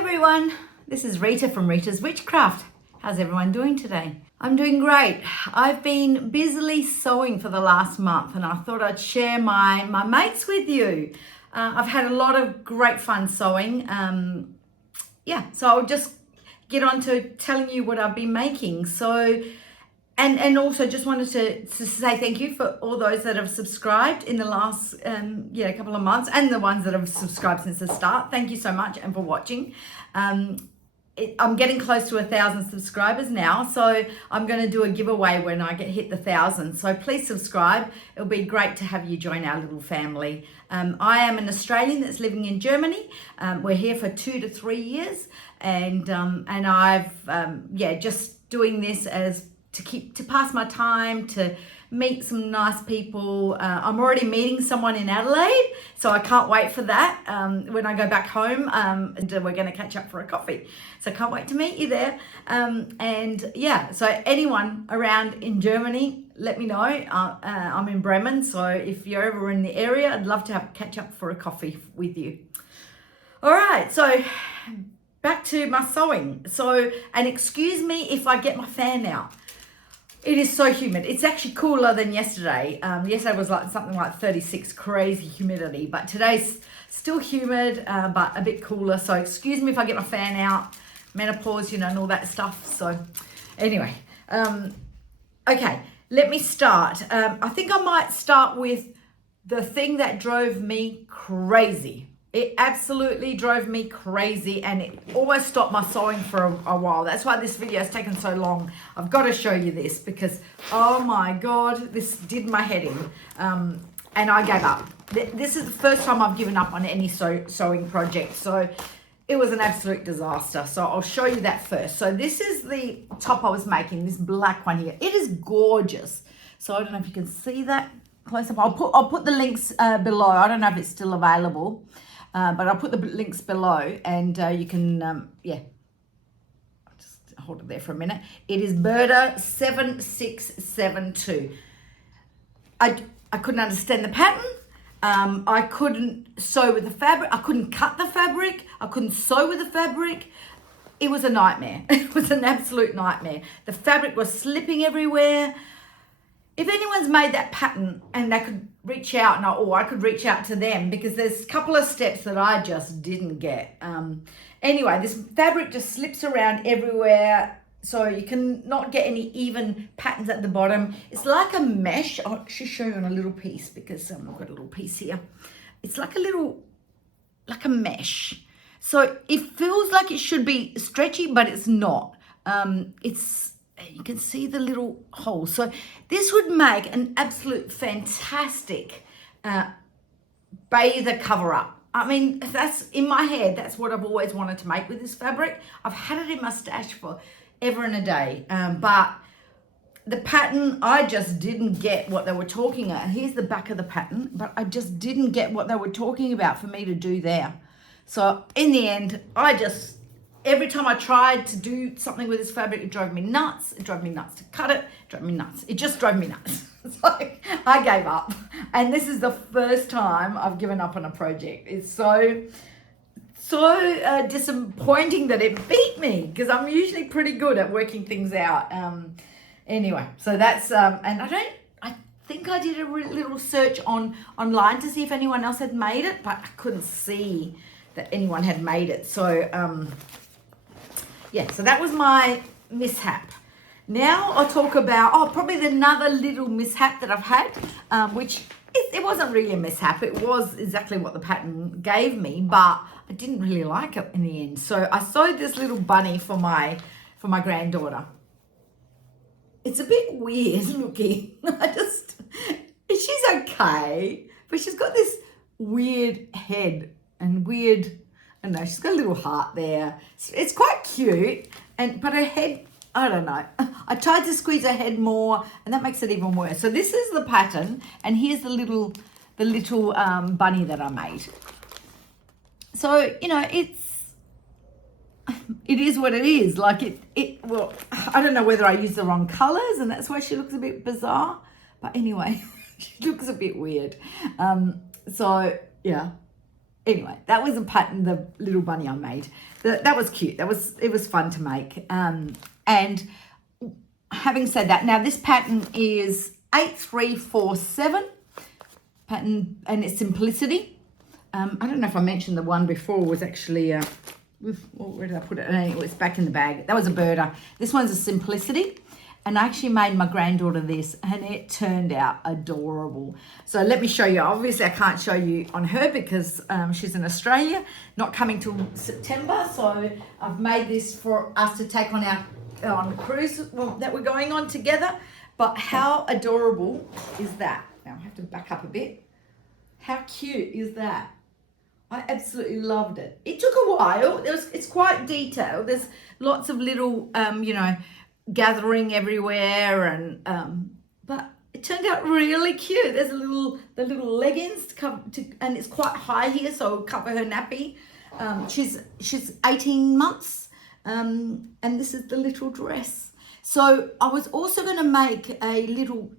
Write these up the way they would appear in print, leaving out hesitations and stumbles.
everyone, this is Rita from Rita's Witchcraft. How's everyone doing today? I'm doing great. I've been busily sewing for the last month and I thought I'd share my mates with you. I've had a lot of great fun sewing. So I'll just get on to telling you what I've been making. So, and also just wanted to say thank you for all those that have subscribed in the last couple of months and the ones that have subscribed since the start. Thank you so much and for watching. I'm getting close to 1,000 subscribers now, so I'm going to do a giveaway when I hit the 1,000. So please subscribe. It'll be great to have you join our little family. I am an Australian that's living in Germany. We're here for 2 to 3 years, and I've just doing this as to pass my time, to meet some nice people. I'm already meeting someone in Adelaide, so I can't wait for that. When I go back home, and we're going to catch up for a coffee. So I can't wait to meet you there. So anyone around in Germany, let me know. I'm in Bremen, so if you're ever in the area, I'd love to catch up for a coffee with you. All right, so back to my sewing. So, and excuse me if I get my fan out. It is so humid. It's actually cooler than yesterday. Yesterday was something like 36, crazy humidity, but today's still humid, but a bit cooler. So excuse me if I get my fan out, menopause, and all that stuff. So anyway, okay, let me start. I think I might start with the thing that drove me crazy. It absolutely drove me crazy and it almost stopped my sewing for a while. That's why this video has taken so long. I've got to show you this because, oh my God, this did my head in. And I gave up. This is the first time I've given up on any sewing project. So it was an absolute disaster. So I'll show you that first. So this is the top I was making, this black one here. It is gorgeous. So I don't know if you can see that close up. I'll put the links below. I don't know if it's still available. But I'll put the links below and you can, I'll just hold it there for a minute. It is Burda 7672. I couldn't understand the pattern. I couldn't sew with the fabric. I couldn't cut the fabric. I couldn't sew with the fabric. It was a nightmare. It was an absolute nightmare. The fabric was slipping everywhere. If anyone's made that pattern and they could reach out, or I could reach out to them, because there's a couple of steps that I just didn't get. Anyway, this fabric just slips around everywhere, so you can not get any even patterns at the bottom. It's like a mesh. I'll actually show you on a little piece because I've got a little piece here. It's like a mesh. So it feels like it should be stretchy, but it's not. You can see the little holes. So this would make an absolute fantastic bather cover up. I mean, that's in my head. That's what I've always wanted to make with this fabric. I've had it in my stash for ever and a day. But the pattern, I just didn't get what they were talking about. Here's the back of the pattern, but I just didn't get what they were talking about for me to do there. So in the end, every time I tried to do something with this fabric, it drove me nuts. It drove me nuts to cut it. It drove me nuts. It just drove me nuts. So I gave up. And this is the first time I've given up on a project. It's so disappointing that it beat me because I'm usually pretty good at working things out. Anyway, so that's, and I think I did a little search online to see if anyone else had made it, but I couldn't see that anyone had made it. So, so that was my mishap. Now I'll talk about, probably another little mishap that I've had, which it wasn't really a mishap. It was exactly what the pattern gave me, but I didn't really like it in the end. So I sewed this little bunny for my granddaughter. It's a bit weird looking. She's okay, but she's got this weird head and weird, I don't know, she's got a little heart there. It's quite cute, but her head, I don't know. I tried to squeeze her head more, and that makes it even worse. So this is the pattern, and here's the little bunny that I made. So, it is what it is. Well, I don't know whether I used the wrong colors, and that's why she looks a bit bizarre. But anyway, she looks a bit weird. So, yeah. anyway, that was a pattern, the little bunny I made. That was cute. It was fun to make. And having said that, now this pattern is 8347 pattern, and it's Simplicity. I don't know if I mentioned the one before was actually where did I put it? It's back in the bag. That was a Burda. This one's a Simplicity. And I actually made my granddaughter this, and it turned out adorable. So let me show you. Obviously, I can't show you on her because she's in Australia, not coming till September. So I've made this for us to take on on the cruise that we're going on together. But how adorable is that? Now I have to back up a bit. How cute is that? I absolutely loved it. It took a while. It's quite detailed. There's lots of little, gathering everywhere, and but it turned out really cute. There's the little leggings to cover, and it's quite high here, so it'll cover her nappy. She's 18 months, and this is the little dress. So I was also going to make a little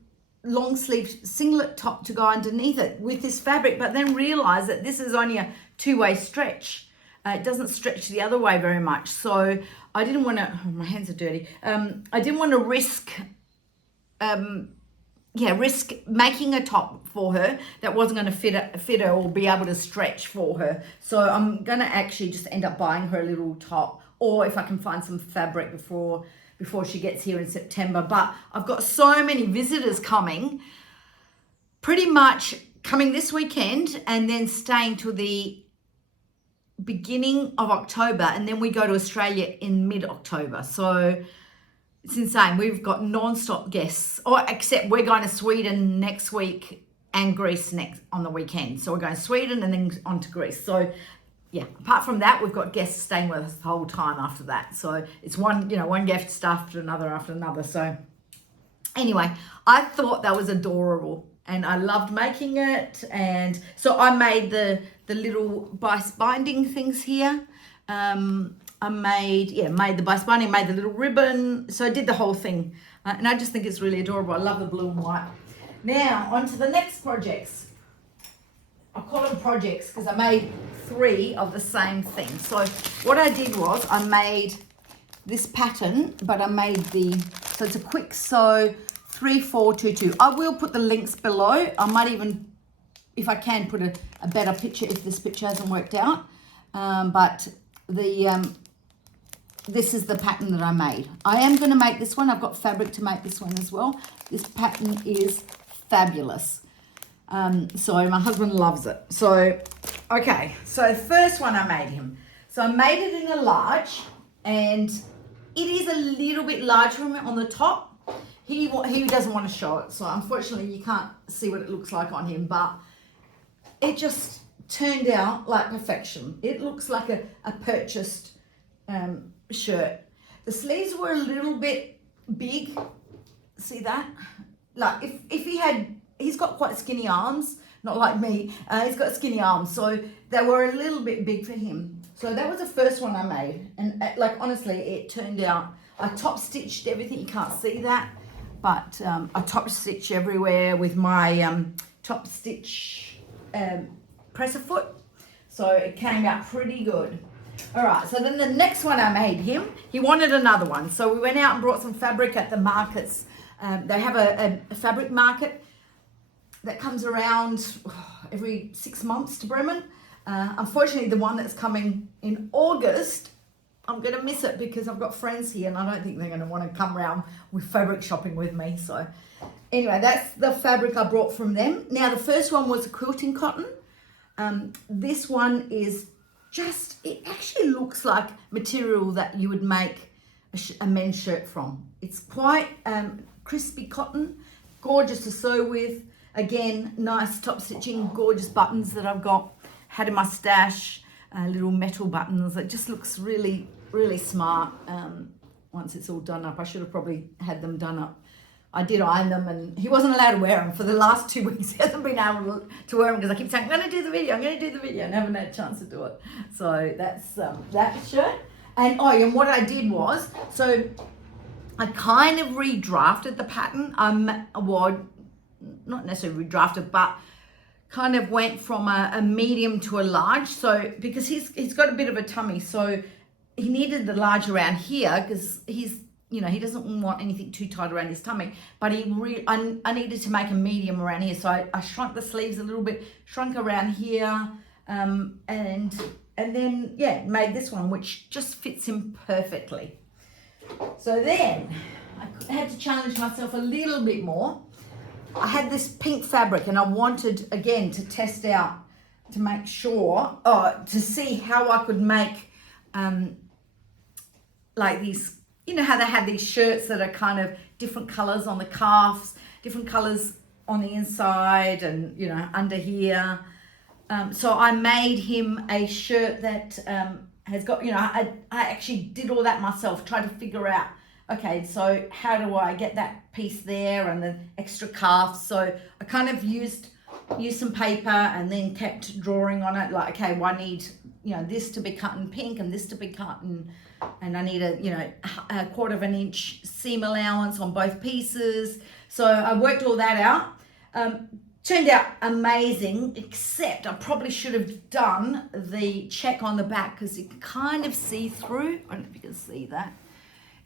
long sleeve singlet top to go underneath it with this fabric, but then realized that this is only a two-way stretch. It doesn't stretch the other way very much, so I didn't want to. Oh, my hands are dirty. I didn't want to risk making a top for her that wasn't going to fit her or be able to stretch for her. So I'm going to actually just end up buying her a little top, or if I can find some fabric before she gets here in September. But I've got so many visitors coming, pretty much coming this weekend and then staying till the beginning of October, and then we go to Australia in mid-October. So it's insane. We've got non-stop guests, except we're going to Sweden next week and Greece next on the weekend. So we're going to Sweden and then on to Greece. So yeah, apart from that, we've got guests staying with us the whole time after that. So it's one guest after another. So anyway, I thought that was adorable, and I loved making it. And so I made the little bice binding things here. I made the bice binding, made the little ribbon. So I did the whole thing. And I just think it's really adorable. I love the blue and white. Now, on to the next projects. I call them projects because I made 3 of the same thing. So what I did was I made this pattern, but I made so it's a Kwik sew 3422. I will put the links below. I might even, if I can, put a better picture if this picture hasn't worked out. But this is the pattern that I made. I am going to make this one. I've got fabric to make this one as well. This pattern is fabulous. So my husband loves it. So, okay. So first one I made him. So I made it in a large, and it is a little bit large for him on the top. He doesn't want to show it, so unfortunately you can't see what it looks like on him, but it just turned out like perfection. It looks like a purchased shirt. The sleeves were a little bit big. See that? Like he's got quite skinny arms, not like me. He's got skinny arms, so they were a little bit big for him. So that was the first one I made, and like honestly, it turned out. I top stitched everything. You can't see that, but I top stitch everywhere with my top stitch presser foot. So it came out pretty good. All right, so then the next one I made him, he wanted another one. So we went out and brought some fabric at the markets. They have a fabric market that comes around every 6 months to Bremen. Unfortunately, the one that's coming in August, I'm going to miss it because I've got friends here and I don't think they're going to want to come around with fabric shopping with me. So anyway, that's the fabric I brought from them. Now, the first one was a quilting cotton. This one is it actually looks like material that you would make a men's shirt from. It's quite crispy cotton, gorgeous to sew with. Again, nice top stitching, gorgeous buttons that I've got, had in my stash, little metal buttons. It just looks really, really smart once it's all done up. I should have probably had them done up. I did iron them, and he wasn't allowed to wear them for the last 2 weeks. He hasn't been able to wear them because I keep saying, I'm going to do the video, and haven't had a chance to do it. So that's that shirt. And what I did was, so I kind of redrafted the pattern. Not necessarily redrafted, but kind of went from a medium to a large. So because he's got a bit of a tummy, so he needed the large around here because he doesn't want anything too tight around his tummy, but I needed to make a medium around here. So I shrunk the sleeves a little bit, shrunk around here, and then, yeah, made this one, which just fits him perfectly. So then I had to challenge myself a little bit more. I had this pink fabric and I wanted, again, to test out, to make sure, to see how I could make, like these, you know how they have these shirts that are kind of different colors on the calves, different colors on the inside and, you know, under here. So I made him a shirt that has got, you know, I actually did all that myself, tried to figure out, okay, so how do I get that piece there and the extra calf? So I kind of used some paper and then kept drawing on it, like, okay, well, I need, you know, this to be cut in pink and this to be cut in, and I need a 1/4 of an inch seam allowance on both pieces. So I worked all that out. Turned out amazing, except I probably should have done the check on the back because you can kind of see through. I don't know if you can see that.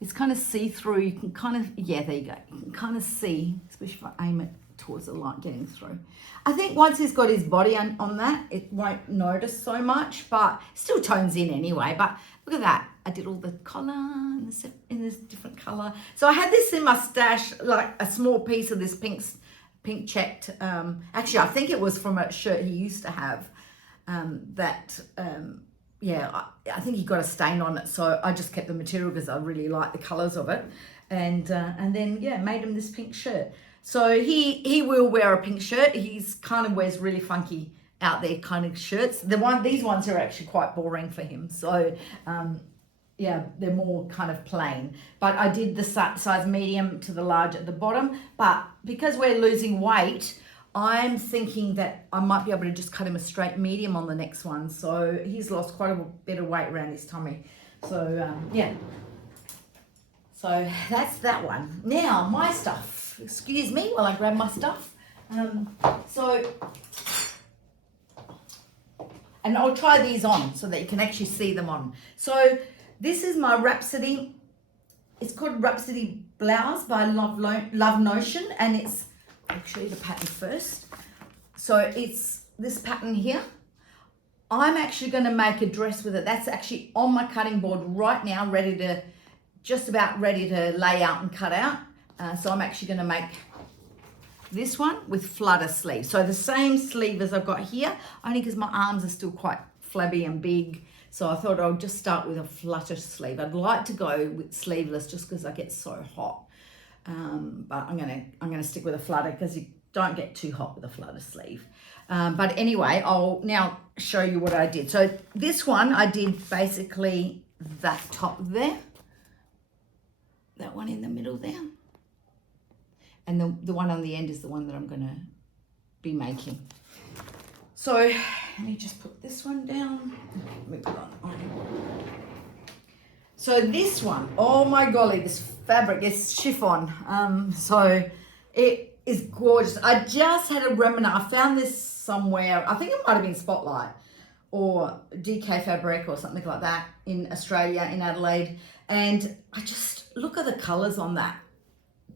It's kind of see-through. You can kind of, yeah, there you go. You can kind of see, especially if I aim it towards the light getting through. I think once he's got his body on that, it won't notice so much, but still tones in anyway. But look at that. I did all the collar in this different color. So I had this in my stash, like a small piece of this pink checked. Actually, I think it was from a shirt he used to have yeah, I think he got a stain on it, so I just kept the material because I really like the colors of it, and then, yeah, made him this pink shirt. So he will wear a pink shirt. He's kind of wears really funky out there kind of shirts. These ones are actually quite boring for him. So yeah, they're more kind of plain. But I did the size medium to the large at the bottom. But because we're losing weight, I'm thinking that I might be able to just cut him a straight medium on the next one. So he's lost quite a bit of weight around his tummy. So yeah. So that's that one. Now my stuff. Excuse me while I grab my stuff. And I'll try these on so that you can actually see them on. So this is my Rhapsody. It's called Rhapsody Blouse by Love Notion, and it's, I'll show you the pattern first. So it's this pattern here. I'm actually going to make a dress with it. That's actually on my cutting board right now, just about ready to lay out and cut out. So I'm actually going to make this one with flutter sleeve. So the same sleeve as I've got here, only because my arms are still quite flabby and big. So I thought I'll just start with a flutter sleeve. I'd like to go with sleeveless just because I get so hot. But I'm gonna stick with a flutter because you don't get too hot with a flutter sleeve. But anyway, I'll now show you what I did. So this one, I did basically that top there, that one in the middle there. And the one on the end is the one that I'm gonna be making. So let me just put this one down. Move it on. So this one, oh my golly, this fabric is chiffon. So it is gorgeous. I just had a remnant. I found this somewhere. I think it might have been Spotlight or DK Fabric or something like that in Australia, in Adelaide. And I just look at the colors on that.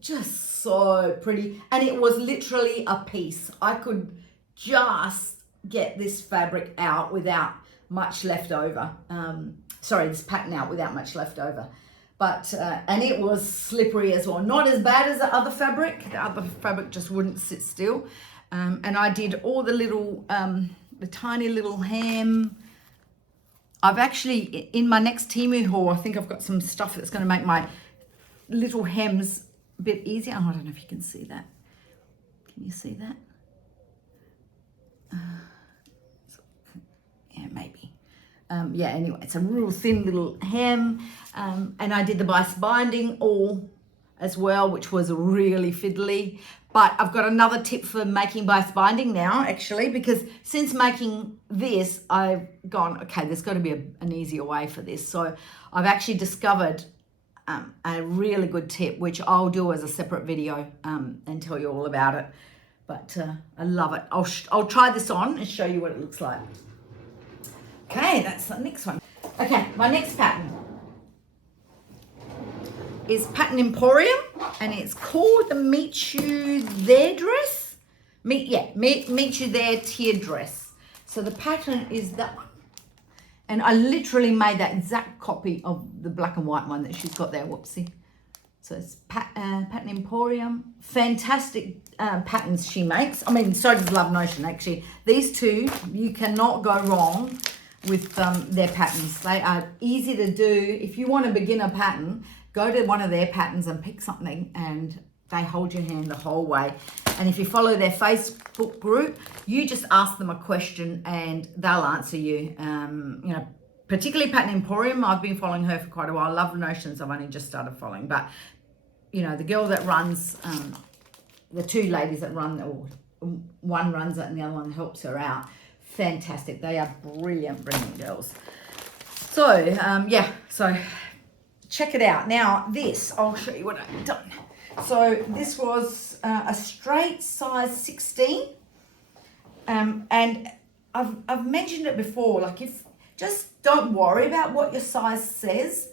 Just so pretty. And it was literally a piece. I could just get this fabric out without much left over. This pattern out without much left over. But, and it was slippery as well. Not as bad as the other fabric. The other fabric just wouldn't sit still. And I did all the little, the tiny little hem. I've actually, in my next Temu haul, I think I've got some stuff that's going to make my little hems a bit easier. Oh, I don't know if you can see that. Can you see that? Yeah, maybe. Yeah, anyway, it's a real thin little hem. And I did the bias binding all as well, which was really fiddly. But I've got another tip for making bias binding now, actually, because since making this, I've gone, okay, there's got to be an easier way for this. So I've actually discovered a really good tip, which I'll do as a separate video and tell you all about it. but I love it. I'll try this on and show you what it looks like. Okay, that's the next one. Okay, my next pattern is pattern Emporium, and it's called the Meet You There dress. Meet You There tiered dress. So the pattern is that one. And I literally made that exact copy of the black and white one that she's got there. Whoopsie. So it's pattern Emporium. Fantastic patterns she makes. I mean, so does Love Notion, actually. These two, you cannot go wrong with their patterns. They are easy to do. If you want a beginner pattern, go to one of their patterns and pick something, and they hold your hand the whole way. And if you follow their Facebook group, you just ask them a question and they'll answer you. You know, particularly Pattern Emporium, I've been following her for quite a while. Love Notions, I've only just started following. But, you know, the girl that runs, the two ladies that run, or one runs it and the other one helps her out. Fantastic. They are brilliant girls. So, yeah, so check it out. Now, this, I'll show you what I've done. So this was a straight size 16, and I've mentioned it before, like, if just don't worry about what your size says,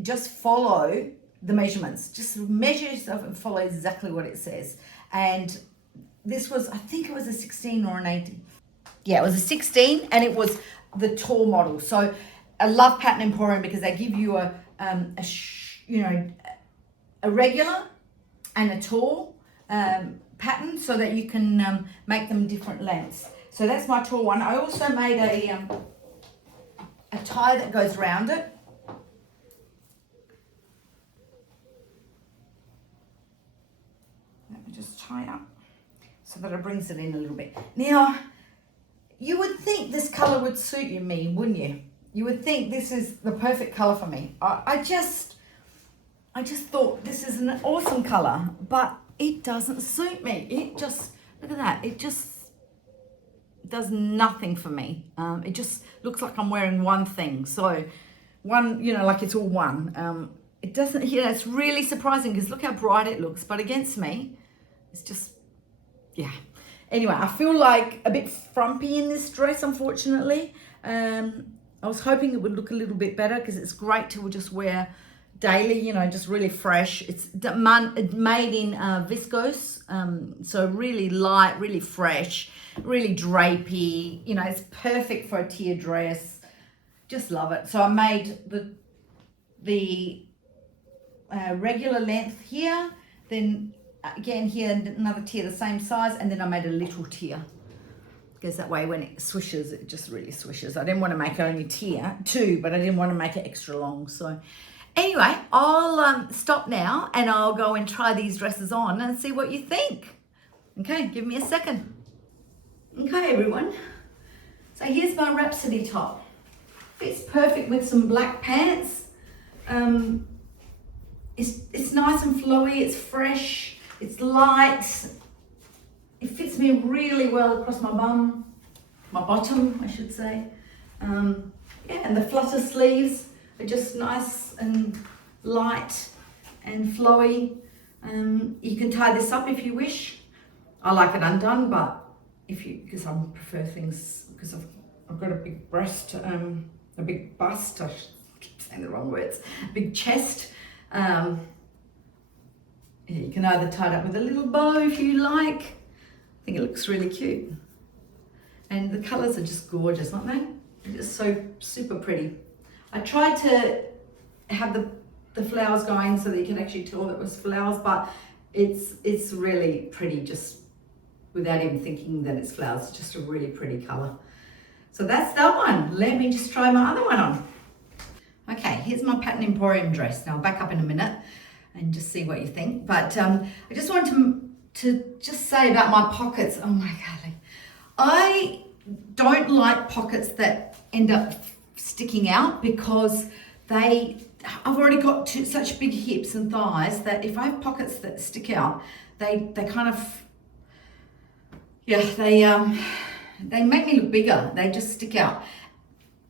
just follow the measurements, just measure yourself and follow exactly what it says. And this was, I think it was a 16 or an 18. Yeah, it was a 16, and it was the tall model. So I love Pattern Emporium because they give you a regular and a tall pattern so that you can make them different lengths. So that's my tall one. I also made a tie that goes around it. Let me just tie it up so that it brings it in a little bit. Now, you would think this color would suit me, wouldn't you? You would think this is the perfect color for me. I just thought this is an awesome color, but it doesn't suit me. It just, look at that. It just does nothing for me. It just looks like I'm wearing one thing. So one, you know, like it's all one. It doesn't, you know, it's really surprising because look how bright it looks, but against me, it's just, yeah. Anyway, I feel like a bit frumpy in this dress, unfortunately. I was hoping it would look a little bit better because it's great to just wear daily, you know, just really fresh. It's made in viscose, so really light, really fresh, really drapey. You know, it's perfect for a tier dress. Just love it. So I made the regular length here, then again here another tier the same size, and then I made a little tier. Because that way when it swishes, it just really swishes. I didn't want to make it only tier 2, but I didn't want to make it extra long. So anyway, I'll stop now and I'll go and try these dresses on and see what you think. Okay, give me a second. Okay, everyone. So here's my Rhapsody top. Fits perfect with some black pants. It's nice and flowy, it's fresh, it's light. It fits me really well across my bum, my bottom, I should say. Yeah, and the flutter sleeves are just nice and light and flowy. You can tie this up if you wish. I like it undone, but because I prefer things, because I've got a big breast, a big bust, I keep saying the wrong words, big chest. Yeah, you can either tie it up with a little bow if you like. I think it looks really cute. And the colours are just gorgeous, aren't they? They're just so super pretty. I tried to have the flowers going so that you can actually tell that it was flowers, but it's really pretty just without even thinking that it's flowers. It's just a really pretty colour. So that's that one. Let me just try my other one on. Okay, here's my Pattern Emporium dress. Now I'll back up in a minute and just see what you think. But I just want to just say about my pockets. Oh my golly. I don't like pockets that end up sticking out because I've already got such big hips and thighs that if I have pockets that stick out, they kind of, yeah, they make me look bigger. They just stick out.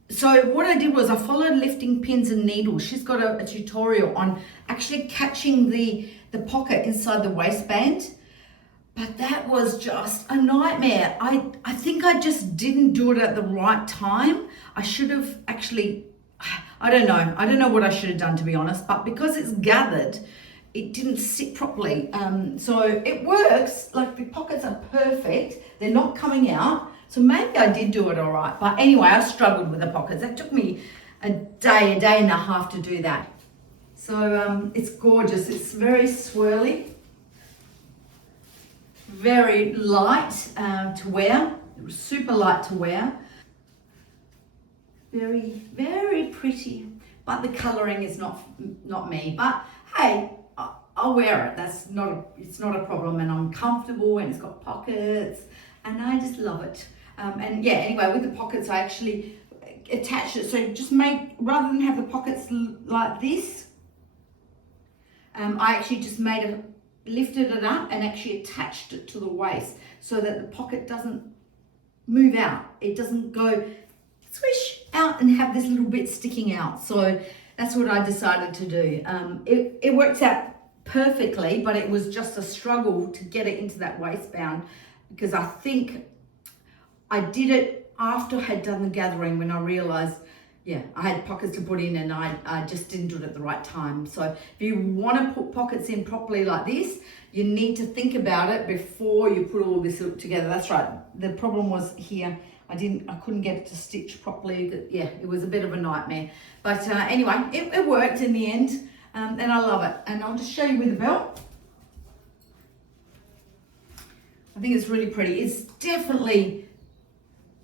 So what I did was I followed Lifting Pins and Needles. She's got a tutorial on actually catching the pocket inside the waistband. But that was just a nightmare. I think I just didn't do it at the right time. I should have actually, I don't know what I should have done, to be honest, but because it's gathered, it didn't sit properly. So it works, like the pockets are perfect. They're not coming out. So maybe I did do it all right. But anyway, I struggled with the pockets. That took me a day and a half to do that. So it's gorgeous. It's very swirly, very light to wear. It was super light to wear. Very, very pretty. But the colouring is not me. But hey, I'll wear it. It's not a problem, and I'm comfortable, and it's got pockets, and I just love it. And yeah, anyway, with the pockets, I actually attached it. So just rather than have the pockets like this, I actually just lifted it up and actually attached it to the waist so that the pocket doesn't move out. It doesn't go swish out and have this little bit sticking out. So that's what I decided to do. It works out perfectly, but it was just a struggle to get it into that waistband, because I think I did it after I had done the gathering, when I realized, yeah, I had pockets to put in, and I just didn't do it at the right time. So if you want to put pockets in properly like this, you need to think about it before you put all this together. That's right. The problem was here. I couldn't get it to stitch properly. Yeah, it was a bit of a nightmare. But anyway, it worked in the end, and I love it. And I'll just show you with the belt. I think it's really pretty. It's definitely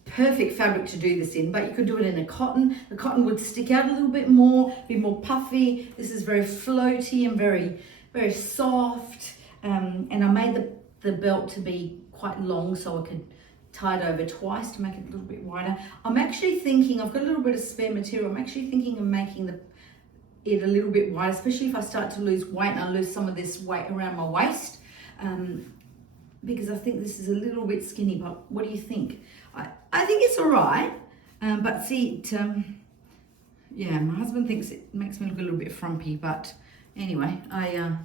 perfect fabric to do this in, but you could do it in a cotton. The cotton would stick out a little bit more, be more puffy. This is very floaty and very, very soft. And I made the belt to be quite long so I could tie it over twice to make it a little bit wider. I'm actually thinking, I've got a little bit of spare material. I'm actually thinking of making it a little bit wider, especially if I start to lose weight and I lose some of this weight around my waist. Because I think this is a little bit skinny, but what do you think? I think it's all right, but see, yeah, my husband thinks it makes me look a little bit frumpy, but anyway, I'm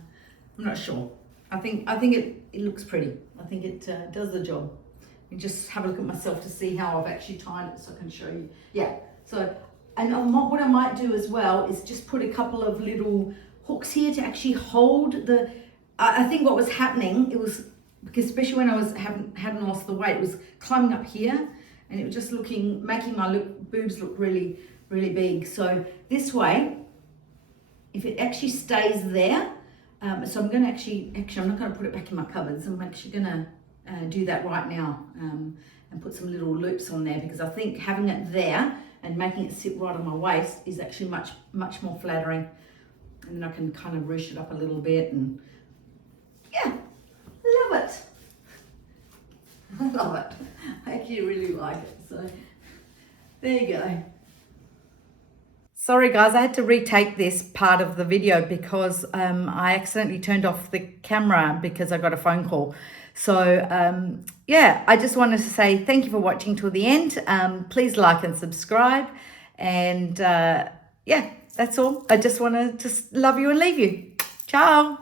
not sure. I think it looks pretty. I think it does the job. You just have a look at myself to see how I've actually tied it, so I can show you. Yeah, so, and what I might do as well is just put a couple of little hooks here to actually hold I think what was happening, it was, because especially when I hadn't lost the weight, it was climbing up here, and it was just making my boobs look really, really big. So this way, if it actually stays there, so I'm going to actually I'm not going to put it back in my cupboards. I'm actually going to do that right now, and put some little loops on there, because I think having it there and making it sit right on my waist is actually much more flattering. And then I can kind of ruche it up a little bit, and yeah, love it. I love it. I actually really like it. So there you go. Sorry guys, I had to retake this part of the video because I accidentally turned off the camera because I got a phone call. So yeah, I just wanted to say thank you for watching till the end. Please like and subscribe. And yeah, that's all. I just want to love you and leave you. Ciao.